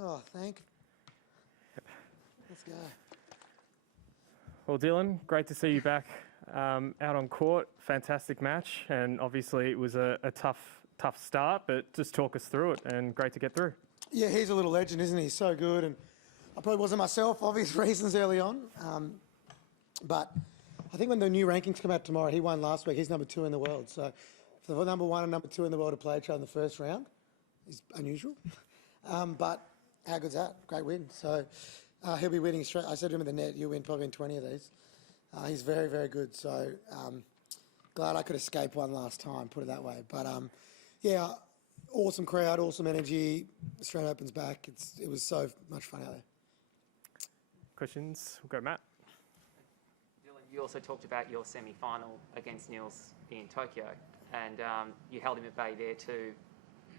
Oh, thank. Let's go. Well, Dylan, great to see you back out on court. Fantastic match, and obviously it was a tough start, but just talk us through it, and great to get through. Yeah, he's a little legend, isn't he? He's so good, and I probably wasn't myself, obvious reasons early on. But I think when the new rankings come out tomorrow, he won last week. He's number 2 in the world. So for the number 1 and number 2 in the world to play each other in the first round is unusual. But how good's that? Great win. So he'll be winning straight. I said to him in the net, you'll win probably in 20 of these. He's very, very good. So glad I could escape one last time, put it that way. But yeah, awesome crowd, awesome energy. Australian Open's back. It was so much fun out there. Questions? We'll go Matt. Dylan, you also talked about your semi-final against Niels in Tokyo, and you held him at bay there too.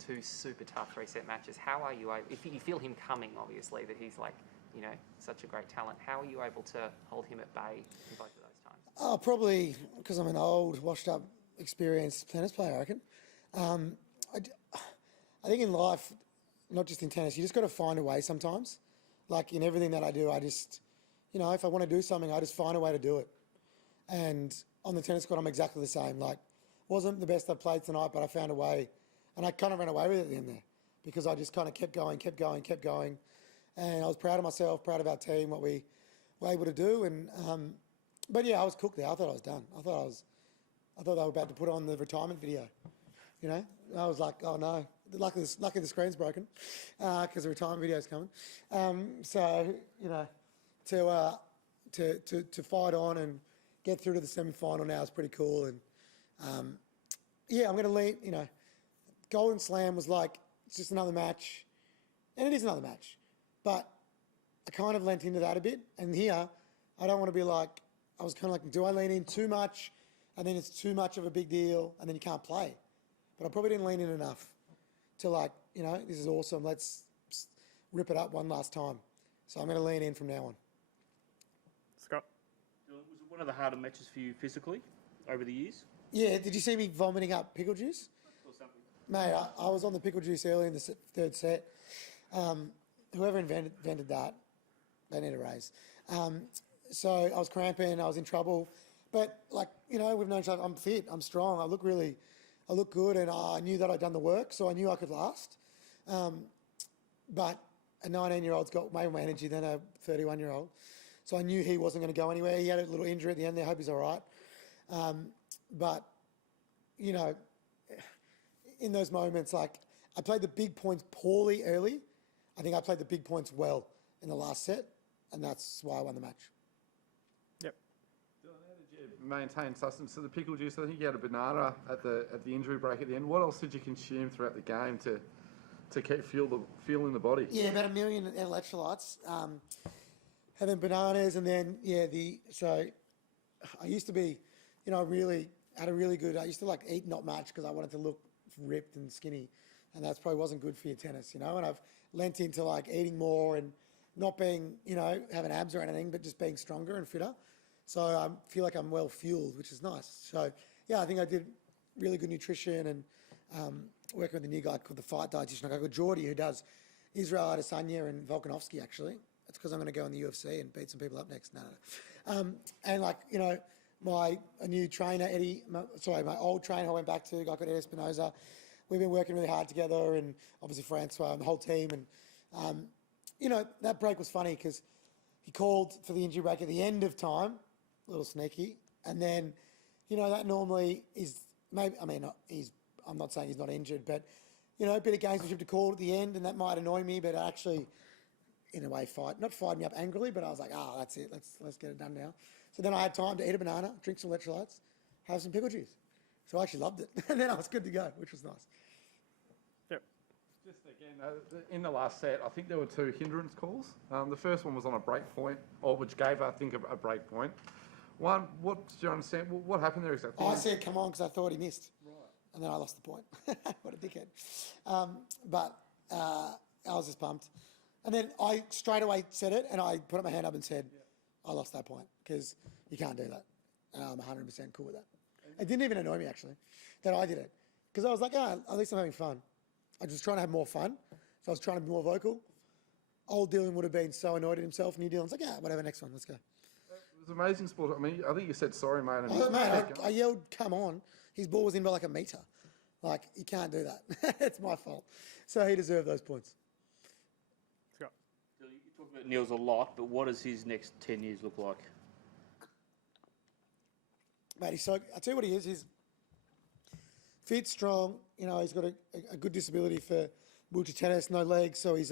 2 super tough 3-set matches. How are you able, if you feel him coming, obviously, that he's like, you know, such a great talent, how are you able to hold him at bay in both of those times? Oh, probably because I'm an old, washed-up, experienced tennis player, I reckon. I think in life, not just in tennis, you just got to find a way sometimes. Like in everything that I do, I just, you know, if I want to do something, I just find a way to do it. And on the tennis court, I'm exactly the same. Like, wasn't the best I played tonight, but I found a way. And I kind of ran away with it at the end there because I just kind of kept going. And I was proud of myself, proud of our team, what we were able to do. And but yeah, I was cooked there. I thought I was done. I thought they were about to put on the retirement video. You know, I was like, oh no. Luckily the screen's broken because the retirement video's coming. So you know, to fight on and get through to the semi-final now is pretty cool. And yeah, I'm going to lead. You know, Golden Slam was like it's just another match, and it is another match. But I kind of lent into that a bit. And here, I don't want to be like, I was kind of like, do I lean in too much? And then it's too much of a big deal, and then you can't play. But I probably didn't lean in enough to like, you know, this is awesome. Let's rip it up one last time. So I'm going to lean in from now on. Scott? Was it one of the harder matches for you physically over the years? Yeah, did you see me vomiting up pickle juice? Or something? Mate, I was on the pickle juice early in the third set. Whoever invented that, they need a raise. So I was cramping, I was in trouble. But, like, you know, we've known each other. I'm fit, I'm strong, I look good, and I knew that I'd done the work, so I knew I could last. But a 19-year-old's got way more energy than a 31-year-old. So I knew he wasn't going to go anywhere. He had a little injury at the end there, I hope he's all right. But, you know, in those moments, like, I played the big points poorly early. I think I played the big points well in the last set, and that's why I won the match. Yep. Dylan, how did you maintain sustenance to the pickle juice? I think you had a banana at the injury break at the end. What else did you consume throughout the game to keep fueling the body? Yeah, about 1 million electrolytes. Having bananas, and then so I used to be, you know, I used to like eat not much because I wanted to look ripped and skinny, and that's probably wasn't good for your tennis, you know. And I've lent into like eating more and not being, you know, having abs or anything, but just being stronger and fitter. So I feel like I'm well fueled, which is nice. So yeah, I think I did really good nutrition and working with a new guy called the fight dietitian, a guy called Geordie who does Israel Adesanya and Volkanovski actually. That's because I'm going to go in the UFC and beat some people up next. No. And like, you know, my new trainer, my old trainer I went back to, a guy called Eddie Espinoza. We've been working really hard together, and obviously Francois and the whole team. And, you know, that break was funny because he called for the injury break at the end of time, a little sneaky. And then, you know, that normally is maybe, I mean, I'm not saying he's not injured, but, you know, a bit of gamesmanship to call at the end, and that might annoy me, but actually, in a way, not fired me up angrily, but I was like, that's it, let's get it done now. So then I had time to eat a banana, drink some electrolytes, have some pickle juice. So I actually loved it. And then I was good to go, which was nice. Yep. Just again, in the last set, I think there were 2 hindrance calls. The first one was on a break point, which gave, I think, a break point. One, what do you understand? What happened there exactly? I said, come on, because I thought he missed. Right. And then I lost the point. What a dickhead. But I was just pumped. And then I straight away said it, and I put up my hand up and said, I lost that point, because you can't do that. And I'm 100% cool with that. It didn't even annoy me, actually, that I did it. Because I was like, at least I'm having fun. I was just trying to have more fun. So I was trying to be more vocal. old Dylan would have been so annoyed at himself. New Dylan's like, yeah, whatever, next one, let's go. It was amazing sport. I mean, I think you said sorry, mate. And Oh, mate, I yelled, come on. His ball was in by like a metre. Like, you can't do that. It's my fault. So he deserved those points. Scott. You talk about Niels a lot, but what does his next 10 years look like? Mate, he's so, I'll tell you what he is. He's fit, strong. You know, he's got a good disability for wheelchair tennis, no legs. So he's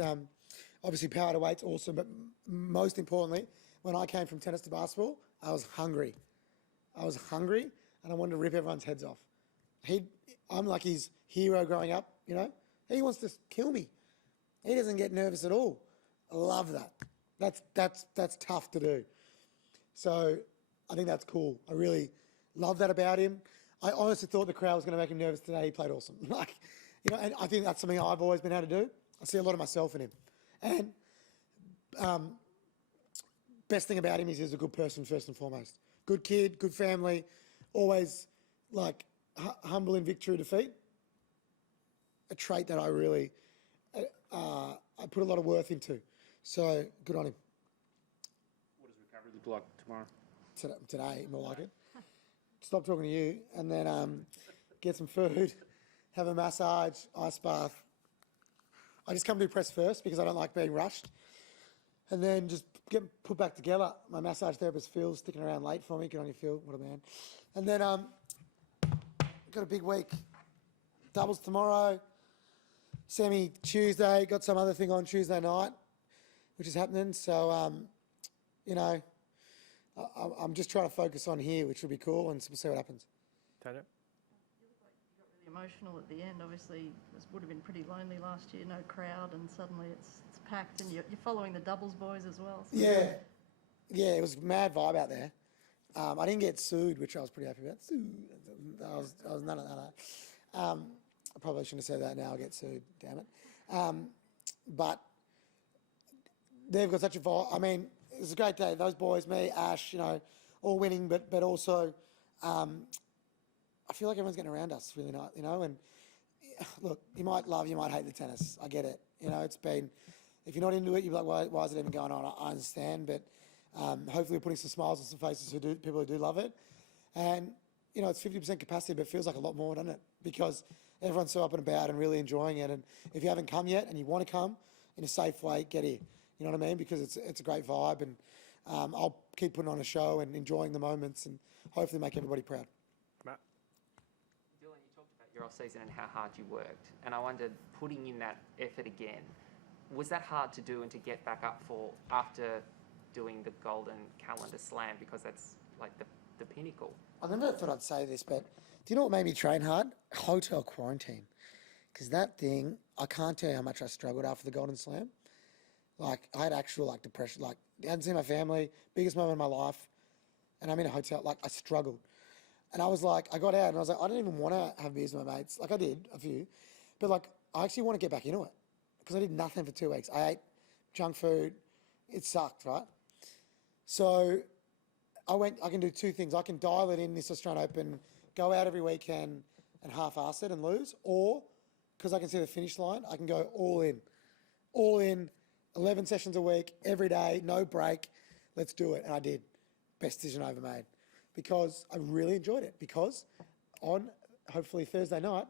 obviously power to weight's awesome. But most importantly, when I came from tennis to basketball, I was hungry. And I wanted to rip everyone's heads off. I'm like his hero growing up, you know. He wants to kill me. He doesn't get nervous at all. I love that. That's tough to do. So I think that's cool. I really love that about him. I honestly thought the crowd was going to make him nervous today. He played awesome. Like, you know, and I think that's something I've always been able to do. I see a lot of myself in him. And best thing about him is he's a good person first and foremost. Good kid, good family, always like humble in victory or defeat. A trait that I really, I put a lot of worth into. So good on him. What does recovery look like tomorrow? Today, more like it. Stop talking to you and then get some food, have a massage, ice bath. I just come to press first because I don't like being rushed. And then just get put back together. My massage therapist, Phil's sticking around late for me. Good on you, Phil. What a man. And then got a big week. Doubles tomorrow. Semi Tuesday. Got some other thing on Tuesday night, which is happening. So, you know, I'm just trying to focus on here, which will be cool, and we'll see what happens. Tanya? You look like you got really emotional at the end. Obviously, it would have been pretty lonely last year, no crowd, and suddenly it's packed, and you're following the doubles boys as well. So Yeah, it was mad vibe out there. I didn't get sued, which I was pretty happy about. I was none of that. I probably shouldn't have said that. Now I'll get sued. Damn it. But they've got such a vibe. I mean, it was a great day. Those boys, me, Ash, you know, all winning, but also, I feel like everyone's getting around us really nice, you know. And look, you might love, you might hate the tennis. I get it. You know, it's been. If you're not into it, you're like, why is it even going on? I understand, but hopefully we're putting some smiles on some faces people who do love it. And, you know, it's 50% capacity, but it feels like a lot more, doesn't it? Because everyone's so up and about and really enjoying it. And if you haven't come yet and you want to come in a safe way, get here. You know what I mean? Because it's a great vibe, and I'll keep putting on a show and enjoying the moments and hopefully make everybody proud. Matt? Dylan, you talked about your off-season and how hard you worked, and I wondered, putting in that effort again, was that hard to do and to get back up for after doing the Golden Calendar Slam, because that's like the pinnacle? I never thought I'd say this, but do you know what made me train hard? Hotel quarantine. Because that thing, I can't tell you how much I struggled after the Golden Slam. Like, I had actual, like, depression. Like, I hadn't seen my family, biggest moment of my life, and I'm in a hotel. Like, I struggled. And I was like, I got out, and I was like, I don't even want to have beers with my mates. Like, I did, a few. But, like, I actually want to get back into it. Because I did nothing for 2 weeks. I ate junk food. It sucked, right? So I can do two things. I can dial it in this Australian Open, go out every weekend and half-ass it and lose. Or, because I can see the finish line, I can go all in. All in, 11 sessions a week, every day, no break. Let's do it. And I did. Best decision I ever made. Because I really enjoyed it. Because on, hopefully, Thursday night,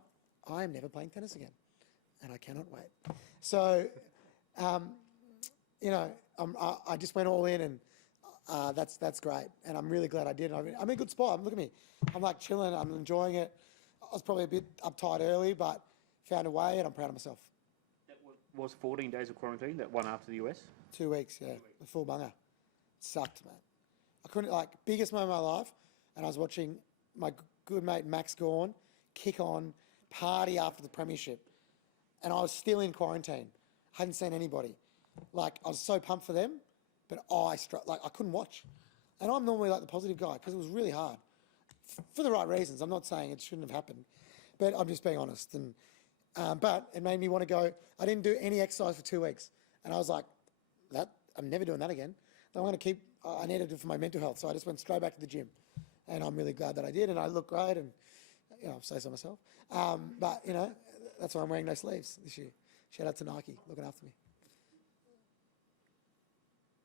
I am never playing tennis again. And I cannot wait. So, you know, I just went all in, and that's great. And I'm really glad I did. I'm in a good spot. Look at me. I'm like chilling. I'm enjoying it. I was probably a bit uptight early, but found a way, and I'm proud of myself. That was 14 days of quarantine, that one after the US? 2 weeks, yeah. The full bunger. Sucked, man. I couldn't, like, biggest moment of my life, and I was watching my good mate Max Gawn kick on, party after the premiership. And I was still in quarantine. Hadn't seen anybody. Like, I was so pumped for them, but I couldn't watch. And I'm normally like the positive guy because it was really hard. For the right reasons. I'm not saying it shouldn't have happened, but I'm just being honest. And but it made me want to go. I didn't do any exercise for 2 weeks. And I was like, I'm never doing that again. I'm going to keep, I needed it for my mental health. So I just went straight back to the gym. And I'm really glad that I did. And I look great. And, you know, I'll say so myself. But, you know, that's why I'm wearing no sleeves this year. Shout out to Nike, looking after me.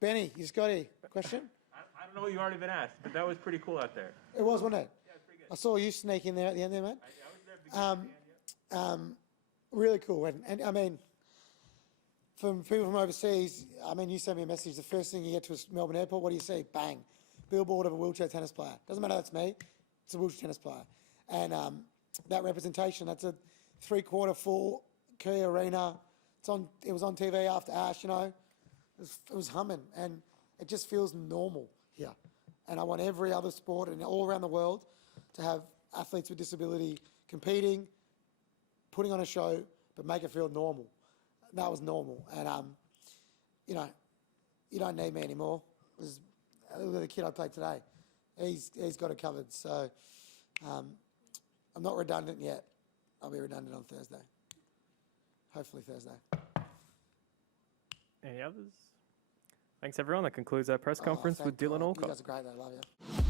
Benny, you Scotty, question? I don't know what you've already been asked, but that was pretty cool out there. It was, wasn't it? Yeah, it's pretty good. I saw you sneak in there at the end there, mate. I was there at the beginning. Really cool. And I mean, from people from overseas, I mean, you send me a message, the first thing you get to is Melbourne Airport, what do you see? Bang. Billboard of a wheelchair tennis player. Doesn't matter that's me, it's a wheelchair tennis player. And that representation, that's a 3/4 full Cain Arena. It was on TV after Ash, you know. It was humming, and it just feels normal here. And I want every other sport and all around the world to have athletes with disability competing, putting on a show, but make it feel normal. That was normal. And, you know, you don't need me anymore. Look at the kid I played today. He's got it covered. So I'm not redundant yet. I'll be redundant on Thursday. Hopefully Thursday. Any others? Thanks, everyone. That concludes our press conference with Dylan God. Alcott. You guys are great, though. Love you.